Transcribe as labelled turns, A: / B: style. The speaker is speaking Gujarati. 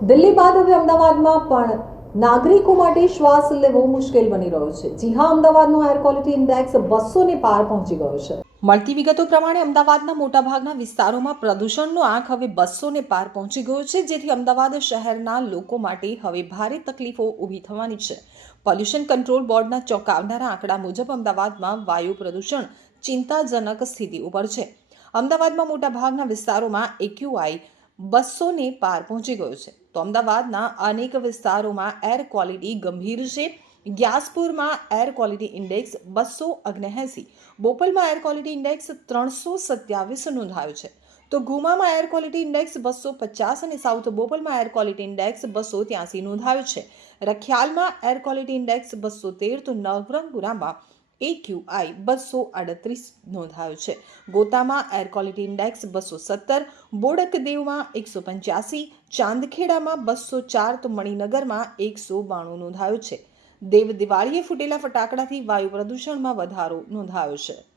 A: દિલ્હી બાદ હવે અમદાવાદમાં પણ નાગરિકો માટે શ્વાસ લેવો મુશ્કેલ બની રહ્યો છે. જી હા, અમદાવાદનો એર ક્વોલિટી ઇન્ડેક્સ બસો ને પાર પહોંચી ગયો છે. મળતી વિગતો પ્રમાણે અમદાવાદના મોટાભાગના વિસ્તારોમાં પ્રદૂષણનો આંક હવે બસો ને પાર પહોંચી ગયો છે, જેથી અમદાવાદ શહેરના લોકો માટે હવે ભારે તકલીફો ઊભી થવાની છે. પોલ્યુશન કંટ્રોલ બોર્ડના ચોંકાવનારા આંકડા મુજબ અમદાવાદમાં વાયુ પ્રદૂષણ ચિંતાજનક સ્થિતિ ઉપર છે. અમદાવાદમાં મોટાભાગના વિસ્તારોમાં એક્યુઆઈ બસો ને પાર પહોંચી ગયો છે. તો અમદાવાદના અનેક વિસ્તારોમાં એર ક્વોલિટી ગંભીર છે. ગ્યાસપુરમાં એર ક્વોલિટી ઇન્ડેક્સ બસો ઓગણએંસી બોપલમાં એર ક્વોલિટી ઇન્ડેક્સ ત્રણસો સત્યાવીસ નોંધાયો છે. તો ગુમામાં એર ક્વોલિટી ઇન્ડેક્સ બસો પચાસ અને સાઉથ બોપલમાં એર ક્વોલિટી ઇન્ડેક્સ બસો ત્યાસી નોંધાયો છે. રખિયાલમાં એર ક્વોલિટી ઇન્ડેક્સ બસો તેર તો નવરંગપુરામાં એક્યુઆઈ બસો આડત્રીસ નોંધાયો છે. ગોતામાં એર ક્વોલિટી ઇન્ડેક્સ બસો સત્તર, બોડકદેવમાં એકસો પંચ્યાસી, ચાંદખેડામાં બસો ચાર, તો મણિનગરમાં એકસો બાણું નોંધાયો છે. દેવ દિવાળીએ ફૂટેલા ફટાકડાથી વાયુ પ્રદૂષણમાં વધારો નોંધાયો છે.